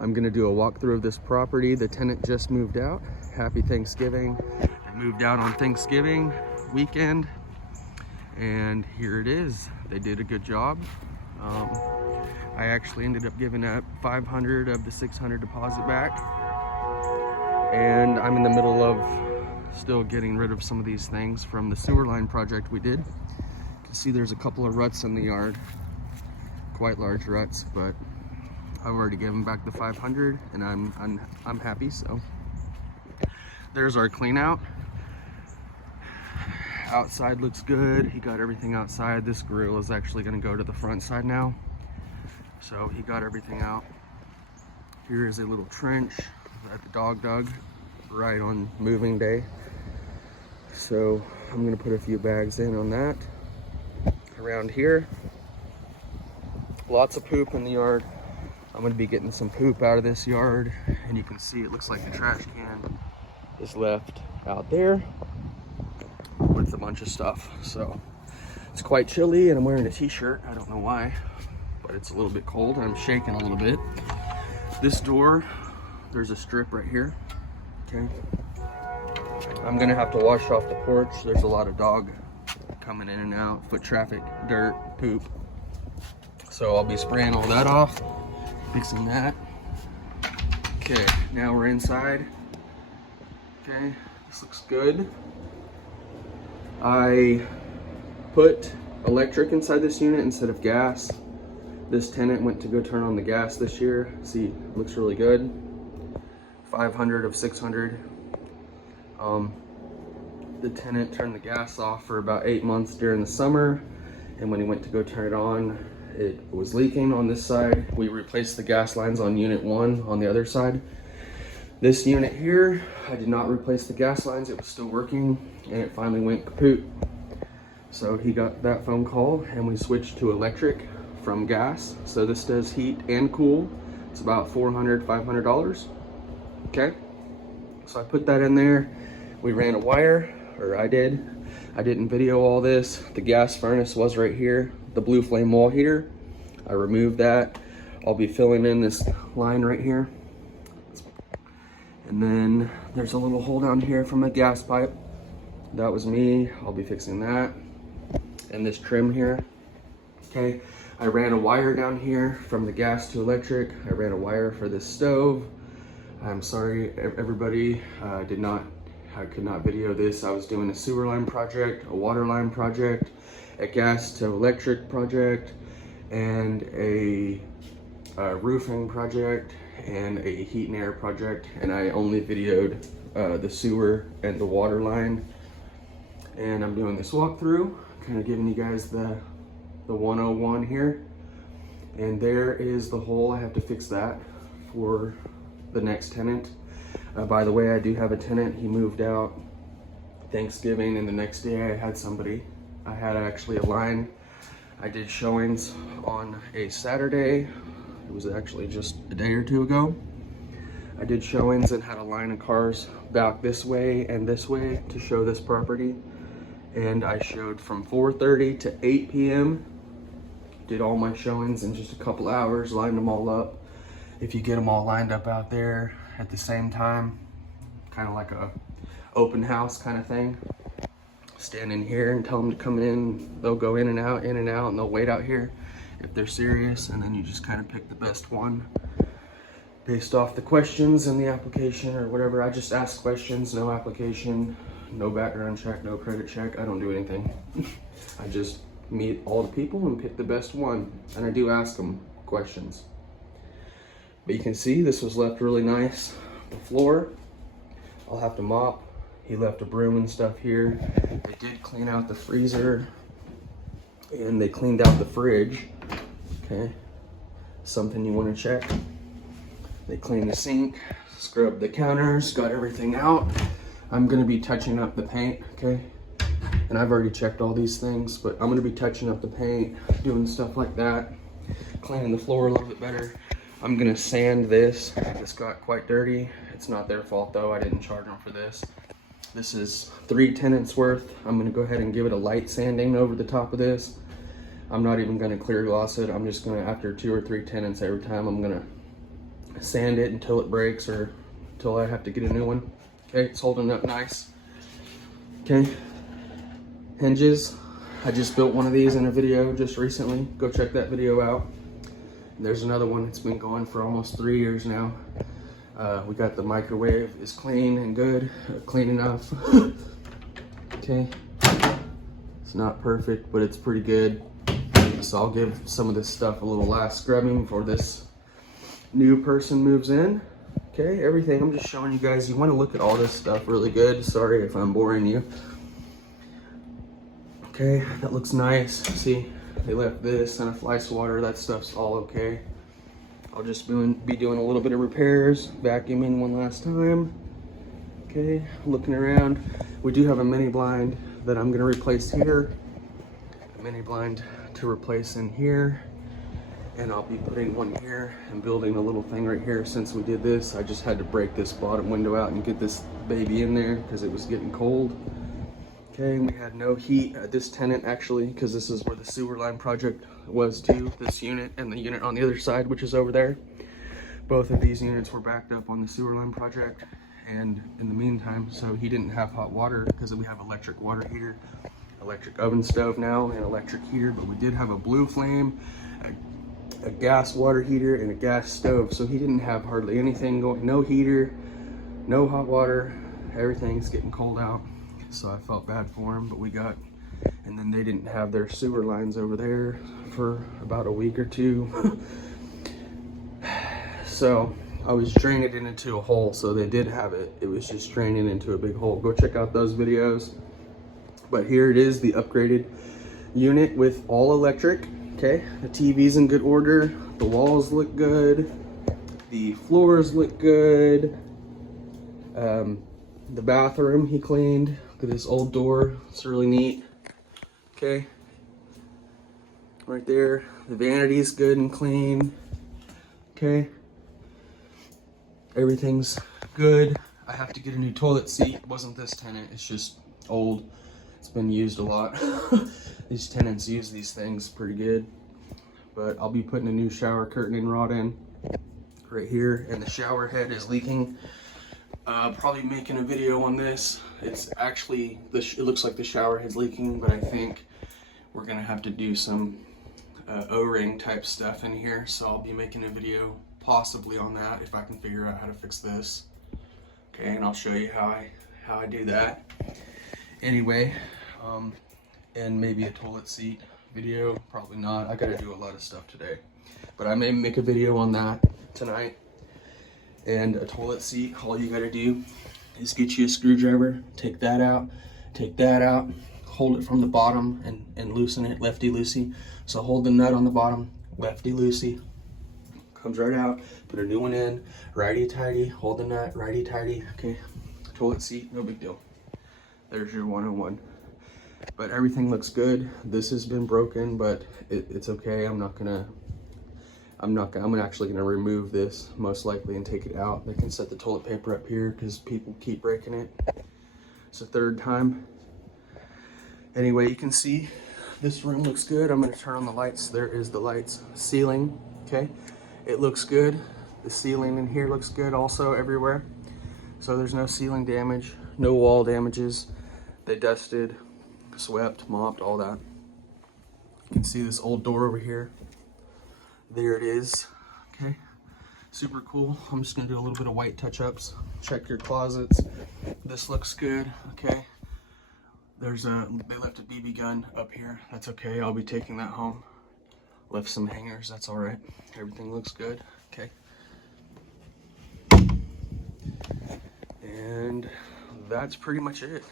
I'm gonna do a walkthrough of this property. The tenant just moved out. Happy Thanksgiving. They moved out on Thanksgiving weekend, and here it is. They did a good job. I actually ended up giving up 500 of the 600 deposit back, and I'm in the middle of still getting rid of some of these things from the sewer line project we did. You can see there's a couple of ruts in the yard, quite large ruts, but I've already given back the 500, and I'm happy. So there's our clean out. Outside looks good. He got everything outside. This grill is actually going to go to the front side now, so he got everything out. Here is a little trench that the dog dug right on moving day, so I'm going to put a few bags in on that. Around here, lots of poop in the yard. I'm going to be getting some poop out of this yard, and you can see it looks like the trash can is left out there with a bunch of stuff. So it's quite chilly, and I'm wearing a t-shirt. I don't know why, but it's a little bit cold. I'm shaking a little bit. This door, there's a strip right here. Okay, I'm gonna have to wash off the porch. There's a lot of dog coming in and out, foot traffic, dirt, poop. So I'll be spraying all that off, fixing that. Okay, now we're inside. Okay, this looks good. I put electric inside this unit instead of gas. This tenant went to go turn on the gas this year. See, it looks really good. 500 of 600. The tenant turned the gas off for about 8 months during the summer, and when he went to go turn it on, it was leaking on this side. We replaced the gas lines on unit 1 on the other side. This unit here, I did not replace the gas lines. It was still working, and it finally went kaput. So he got that phone call, and we switched to electric from gas. So this does heat and cool. It's about $400, $500. Okay, so I put that in there. We ran a wire, or I did. I didn't video all this. The gas furnace was right here, the blue flame wall heater. I removed that. I'll be filling in this line right here. And then there's a little hole down here from a gas pipe. That was me. I'll be fixing that. And this trim here. Okay, I ran a wire down here from the gas to electric. I ran a wire for this stove. I'm sorry, everybody. I could not video this. I was doing a sewer line project, a water line project, a gas to electric project, and a roofing project, and a heat and air project, and I only videoed the sewer and the water line. And I'm doing this walkthrough, kind of giving you guys the 101 here. And there is the hole. I have to fix that for the next tenant. By the way, I do have a tenant. He moved out Thanksgiving, and the next day I had somebody. I had actually a line. I did showings on a Saturday. It was actually just a day or two ago. I did showings and had a line of cars back this way and this way to show this property. And I showed from 4:30 to 8 p.m. Did all my showings in just a couple hours, lined them all up. If you get them all lined up out there at the same time, kind of like a open house kind of thing. Stand in here and tell them to come in. They'll go in and out, and they'll wait out here if they're serious, and then you just kind of pick the best one based off the questions in the application or whatever. I just ask questions, no application, no background check, no credit check. I don't do anything. I just meet all the people and pick the best one, and I do ask them questions. But you can see this was left really nice. The floor, I'll have to mop. He left a broom and stuff here. They did clean out the freezer, and they cleaned out the fridge. Okay, something you want to check. They cleaned the sink, scrubbed the counters, got everything out. I'm gonna be touching up the paint, okay? And I've already checked all these things, but I'm gonna be touching up the paint, doing stuff like that, cleaning the floor a little bit better. I'm gonna sand this. This got quite dirty. It's not their fault though. I didn't charge them for this. This is 3 tenants worth. I'm gonna go ahead and give it a light sanding over the top of this. I'm not even gonna clear gloss it. I'm just gonna, after 2 or 3 tenants every time, I'm gonna sand it until it breaks or until I have to get a new one. Okay, it's holding up nice. Okay, hinges. I just built one of these in a video just recently. Go check that video out. There's another one. It's been going for almost 3 years now. We got the microwave. It's clean and good, clean enough. Okay, it's not perfect, but it's pretty good. So I'll give some of this stuff a little last scrubbing before this new person moves in. Okay, everything, I'm just showing you guys. You want to look at all this stuff really good. Sorry if I'm boring you. Okay, that looks nice. See, they left this and a fly swatter. That stuff's all okay. I'll just be doing a little bit of repairs, vacuuming one last time. Okay, looking around. We do have a mini blind that I'm gonna replace here. A mini blind to replace in here. And I'll be putting one here and building a little thing right here. Since we did this, I just had to break this bottom window out and get this baby in there because it was getting cold. Okay, we had no heat at this tenant actually, because this is where the sewer line project was too. This unit and the unit on the other side, which is over there. Both of these units were backed up on the sewer line project. And in the meantime, so he didn't have hot water because we have electric water heater, electric oven stove now, and electric heater, but we did have a blue flame, a gas water heater, and a gas stove. So he didn't have hardly anything going, no heater, no hot water, everything's getting cold out. So I felt bad for him, but we got, and then they didn't have their sewer lines over there for about a week or two. So I was draining it into a hole, so they did have it. It was just draining into a big hole. Go check out those videos. But here it is, the upgraded unit with all electric. Okay, the TV's in good order. The walls look good. The floors look good. The bathroom he cleaned. Look at this old door. It's really neat. Okay, right there. The vanity's good and clean. Okay. Everything's good. I have to get a new toilet seat. It wasn't this tenant, it's just old. It's been used a lot. These tenants use these things pretty good. But I'll be putting a new shower curtain and rod in right here, and the shower head is leaking. Probably making a video on this. It's actually, it looks like the shower head's leaking, but I think we're gonna have to do some O-ring type stuff in here. So I'll be making a video possibly on that if I can figure out how to fix this. Okay, and I'll show you how I do that. Anyway, and maybe a toilet seat video, probably not. I gotta do a lot of stuff today, but I may make a video on that tonight. And a toilet seat, all you gotta do is get you a screwdriver, take that out, hold it from the bottom and loosen it, lefty-loosey. So hold the nut on the bottom, lefty-loosey, comes right out, put a new one in, righty-tighty, hold the nut, righty-tighty. Okay, toilet seat, no big deal. There's your 101. But everything looks good. This has been broken, but it's okay. I'm actually gonna remove this most likely and take it out. They can set the toilet paper up here because people keep breaking it. It's the third time. Anyway, you can see this room looks good. I'm gonna turn on the lights. There is the lights. Ceiling, okay? It looks good. The ceiling in here looks good also everywhere. So there's no ceiling damage, no wall damages. They dusted, swept, mopped, all that. You can see this old door over here. There it is, okay? Super cool. I'm just gonna do a little bit of white touch-ups. Check your closets. This looks good, okay? They left a BB gun up here. That's okay, I'll be taking that home. Left some hangers, that's all right. Everything looks good, okay? And that's pretty much it.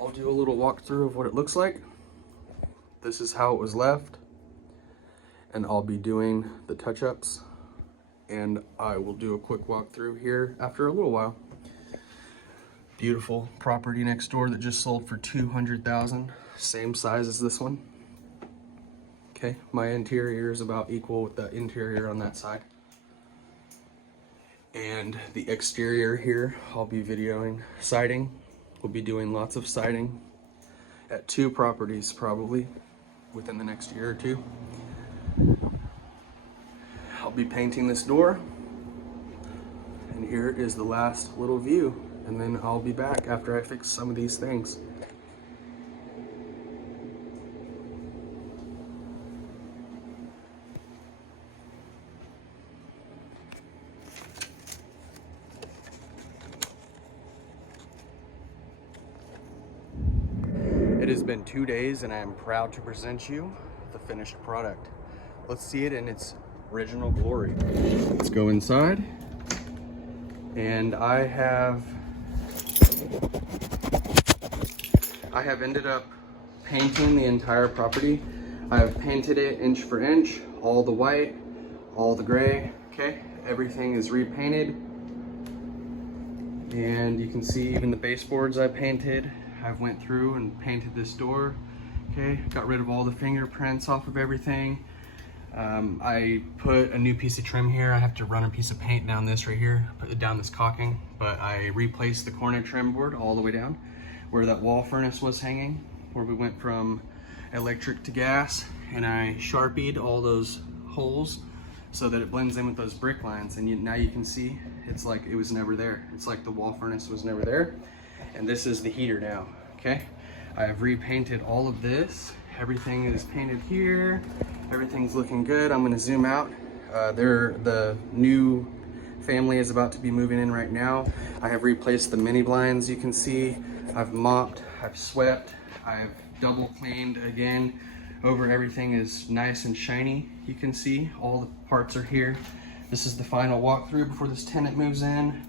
I'll do a little walkthrough of what it looks like. This is how it was left. And I'll be doing the touch-ups. And I will do a quick walkthrough here after a little while. Beautiful property next door that just sold for $200,000. Same size as this one. Okay, my interior is about equal with the interior on that side. And the exterior here, I'll be videoing siding. We'll be doing lots of siding at 2 properties probably within the next year or 2. I'll be painting this door. here is the last little view, and then I'll be back after I fix some of these things. It has been 2 days and I am proud to present you the finished product. Let's see it in its original glory. Let's go inside. And I have ended up painting the entire property. I have painted it inch for inch, all the white, all the gray, okay? Everything is repainted. And you can see even the baseboards I painted. I've went through and painted this door, okay? Got rid of all the fingerprints off of everything. I put a new piece of trim here. I have to run a piece of paint down this right here, put it down this caulking, but I replaced the corner trim board all the way down where that wall furnace was hanging, where we went from electric to gas, and I Sharpied all those holes so that it blends in with those brick lines. And now you can see it's like it was never there. It's like the wall furnace was never there. And this is the heater now, okay? I have repainted all of this. Everything is painted here. Everything's looking good. I'm gonna zoom out. The new family is about to be moving in right now. I have replaced the mini blinds, you can see. I've mopped, I've swept, I've double cleaned again. Over everything is nice and shiny. You can see all the parts are here. This is the final walkthrough before this tenant moves in.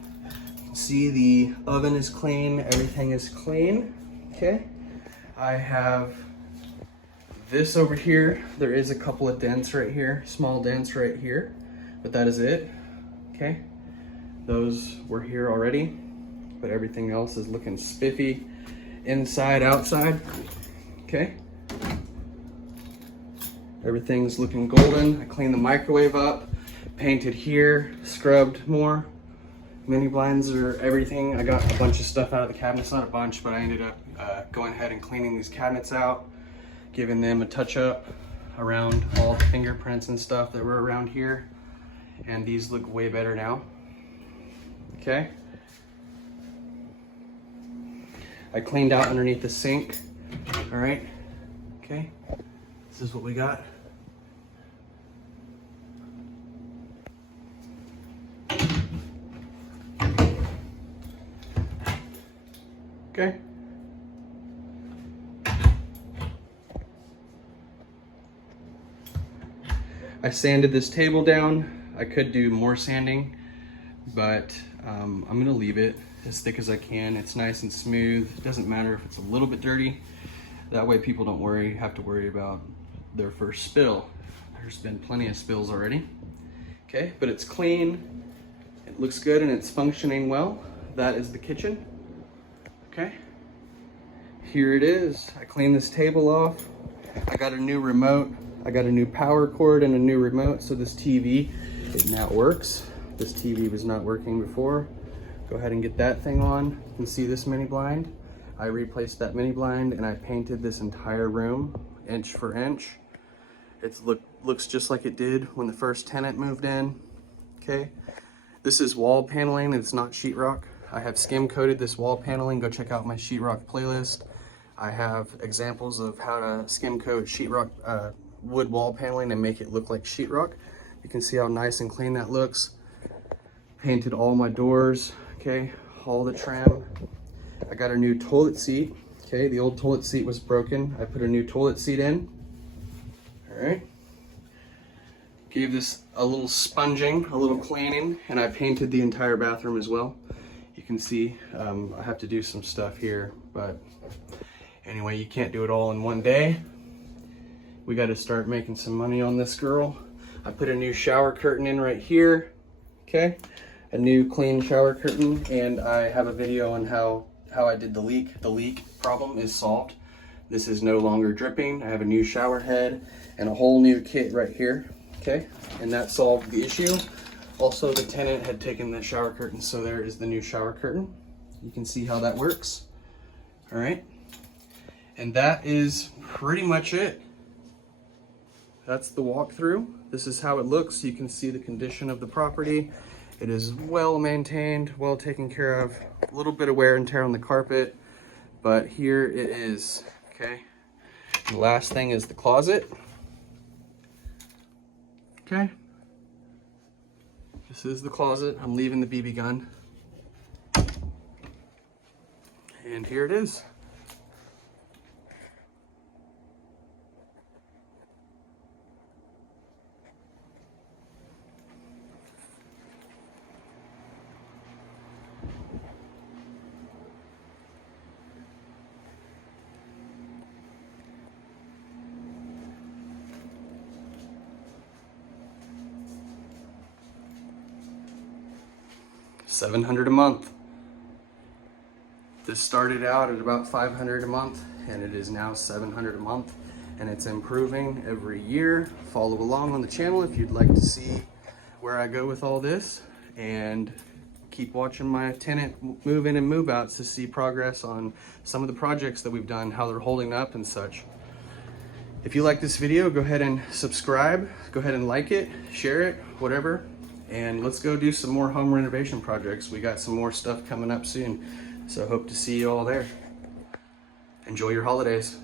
See, the oven is clean, everything is clean, okay? I have this over here. There is a couple of dents right here, small dents right here, but that is it, okay? Those were here already, but everything else is looking spiffy, inside, outside, okay? Everything's looking golden. I cleaned the microwave up, painted here, scrubbed more. Mini blinds are everything. I got a bunch of stuff out of the cabinets, not a bunch, but I ended up going ahead and cleaning these cabinets out, giving them a touch up around all the fingerprints and stuff that were around here. And these look way better now, okay? I cleaned out underneath the sink, all right? Okay, this is what we got. Okay. I sanded this table down. I could do more sanding, but I'm gonna leave it as thick as I can. It's nice and smooth. It doesn't matter if it's a little bit dirty. That way people don't have to worry about their first spill. There's been plenty of spills already. Okay, but it's clean. It looks good and it's functioning well. That is the kitchen. Okay, here it is. I cleaned this table off. I got a new remote. I got a new power cord and a new remote, so this TV, it now works. This TV was not working before. Go ahead and get that thing on. You can see this mini blind. I replaced that mini blind and I painted this entire room inch for inch. It looks just like it did when the first tenant moved in. Okay, this is wall paneling. It's not sheetrock. I have skim coated this wall paneling. Go check out my sheetrock playlist. I have examples of how to skim coat sheetrock wood wall paneling and make it look like sheetrock. You can see how nice and clean that looks. Painted all my doors, okay, all the trim. I got a new toilet seat, okay, the old toilet seat was broken. I put a new toilet seat in, all right. Gave this a little sponging, a little cleaning, and I painted the entire bathroom as well. You can see I have to do some stuff here, but anyway, you can't do it all in one day. We got to start making some money on this girl. I put a new shower curtain in right here, okay? A new clean shower curtain, and I have a video on how I did the leak. The leak problem is solved. This is no longer dripping. I have a new shower head and a whole new kit right here, okay? And that solved the issue. Also, the tenant had taken the shower curtain, so there is the new shower curtain. You can see how that works, all right? And that is pretty much it. That's the walkthrough. This is how it looks. You can see the condition of the property. It is well maintained, well taken care of. A little bit of wear and tear on the carpet, but here it is, okay? The last thing is the closet. Okay. This is the closet. I'm leaving the BB gun. And here it is. $700 a month. This started out at about $500 a month, and it is now $700 a month, and it's improving every year. Follow along on the channel if you'd like to see where I go with all this, and keep watching my tenant move in and move outs to see progress on some of the projects that we've done, how they're holding up and such. If you like this video, go ahead and subscribe, go ahead and like it, share it, whatever. And let's go do some more home renovation projects. We got some more stuff coming up soon. So hope to see you all there. Enjoy your holidays.